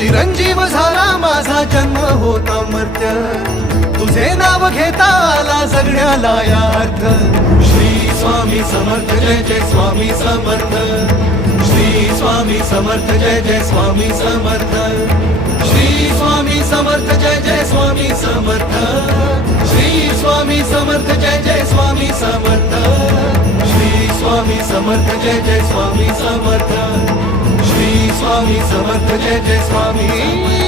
चिरंजीव झाला माझा जन्म होता मर्त्य, तुझे नाव घेता आला जगण्याला या अर्थ. श्री स्वामी समर्थ जय जय स्वामी समर्थ, श्री स्वामी समर्थ जय जय स्वामी समर्थ, श्री स्वामी समर्थ जय जय स्वामी समर्थ, श्री स्वामी समर्थ जय जय स्वामी समर्थ, श्री स्वामी समर्थ जय जय स्वामी समर्थ, श्री स्वामी समर्थ जय जय स्वामी